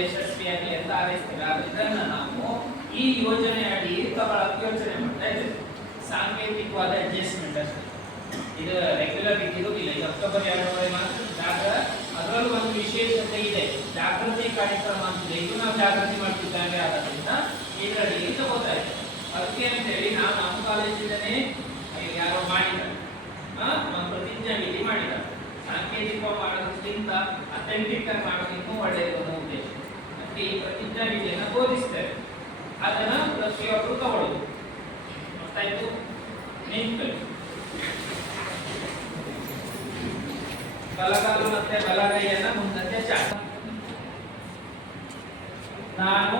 ಯಶಸ್ವಿಯಾಗಿ ಹಾರೈಸ್ತೇವೆ ಆದ್ರೆ ಇದನ್ನ ನಾವು ಈ ಯೋಜನೆ ಅಡಿ ತಗೊಳ ಯೋಚನೆ ಮಾಡ್ತಾ ಇದ್ದೇವೆ. ಸಾಂಕೇತಿಕವಾದ ಅಡ್ಜಸ್ಟ್ಮೆಂಟ್ ಅಷ್ಟೇ. ಇದು ರೆಗ್ಯುಲರ್ ಇರುವುದಿಲ್ಲ ಇದು ಅಕ್ಟೋಬರ್ ಎರಡರವರೆಗೆ ಮಾತ್ರ ಜಾಗ. ಅದರಲ್ಲೂ ಒಂದು ವಿಶೇಷತೆ ಇದೆ. ಜಾಗೃತಿ ಕಾರ್ಯಕ್ರಮ ಅಂತಿದೆ. ಇದು ನಾವು ಜಾಗೃತಿ ಮಾಡ್ತಿದ್ದಾಗೆ ಆಗೋದ್ರಿಂದ ಇದರಲ್ಲಿ ತಗೋತಾ ಇದೆ ಅದಕ್ಕೆ ಅಂತ ಹೇಳಿ ನಾವು ನಮ್ಮ ಕಾಲೇಜಿಂದನೇ ಯಾರೋ ಮಾಡಿದ್ದಾರೆ. ಒಂದು ಪ್ರತಿಜ್ಞಾ ವಿಧಿ ಮಾಡಿದ್ದಾರೆ. ಸಾಂಕೇತಿಕ ಮಾಡೋದ್ರಿಂದ ಅಥೆಂಟಿಕ್ ಆಗಿ ಈ ಪ್ರತಿಜ್ಞಾ ವಿಧಿಯನ್ನು ಬೋಧಿಸ್ತೇವೆ ಅದನ್ನ ಪ್ರತಿಯೊಬ್ಬರು ತಗೊಳ್ಳೋದು. ಗೊತ್ತಾಯ್ತು? ನಿಂತ್ಕೊಳ್ಳಿ ಬಲಗಾಲು ಮತ್ತೆ ಬಲಗೈಯನ್ನ ಮುಂದಕ್ಕೆ ಚಾಚಿ. ನಾನು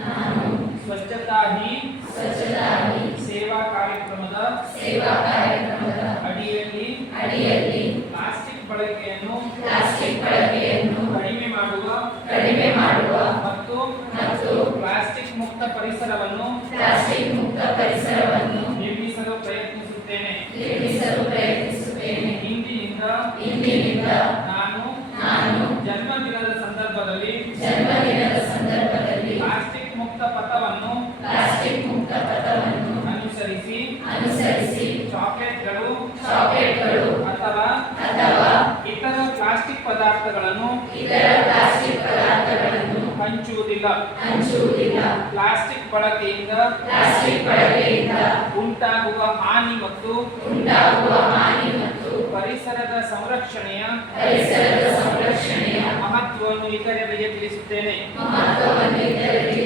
ನಾನು ಸ್ವಚ್ಛತಾ ಹಿ ಸ್ವಚ್ಛತಾ ಹಿ ಸೇವಾ ಕಾರ್ಯಕ್ರಮದ ಸೇವಾ ಕಾರ್ಯಕ್ರಮದ ಅಡಿಯಲ್ಲಿ ಅಡಿಯಲ್ಲಿ ಪ್ಲಾಸ್ಟಿಕ್ ಬಳಕೆಯನ್ನು ಪ್ಲಾಸ್ಟಿಕ್ ಬಳಕೆಯನ್ನು ಕಡಿಮೆ ಮಾಡುವ ಕಡಿಮೆ ಮಾಡುವ ಮತ್ತು ಮತ್ತು ಪ್ಲಾಸ್ಟಿಕ್ ಮುಕ್ತ ಪರಿಸರವನ್ನು ಪ್ಲಾಸ್ಟಿಕ್ ಮುಕ್ತ ಪರಿಸರವನ್ನು ನಿರ್ಮಿಸಲು ಪ್ರಯತ್ನಿಸುತ್ತೇನೆ. ನಿರ್ಮಿಸಲು ಪ್ರಯತ್ನಿಸುತ್ತೇನೆ. ಇಂದಿನಿಂದ ಇಂದಿನಿಂದ ನಾನು ನಾನು ಜನ್ಮದಿನದ ಸಂದರ್ಭದಲ್ಲಿ ಜನ್ಮದಿನದ ಸಂದರ್ಭದಲ್ಲಿ ಪ್ಲಾಸ್ಟಿಕ್ ಮುಕ್ತ ಪಥವನ್ನು ಪ್ಲಾಸ್ಟಿಕ್ ಮುಕ್ತ ಪಥವನ್ನು ಅನುಸರಿಸಿ ಅನುಸರಿಸಿ ಚಾಕ್ಲೇಟ್ಗಳು ಚಾಕ್ಲೇಟ್ಗಳು ಅಥವಾ ಅಥವಾ ಇತರ ಪ್ಲಾಸ್ಟಿಕ್ ಪದಾರ್ಥಗಳನ್ನು ಇತರ ಪ್ಲಾಸ್ಟಿಕ್ ಪದಾರ್ಥಗಳನ್ನು ಹಂಚುವುದಿಲ್ಲ. ಹಂಚುವುದಿಲ್ಲ. ಪ್ಲಾಸ್ಟಿಕ್ ಬಳಕೆಯಿಂದ ಪ್ಲಾಸ್ಟಿಕ್ ಬಳಕೆಯಿಂದ ಉಂಟಾಗುವ ಹಾನಿ ಮತ್ತು ಉಂಟಾಗುವ ಹಾನಿ ಮತ್ತು ಪರಿಸರದ ಸಂರಕ್ಷಣೆಯ ಪರಿಸರದ ಸಂರಕ್ಷಣೆಯ ಮಹತ್ವವನ್ನು ಇತರರಿಗೆ ತಿಳಿಸುತ್ತೇನೆ. ಮಹತ್ವವನ್ನು ಇತರರಿಗೆ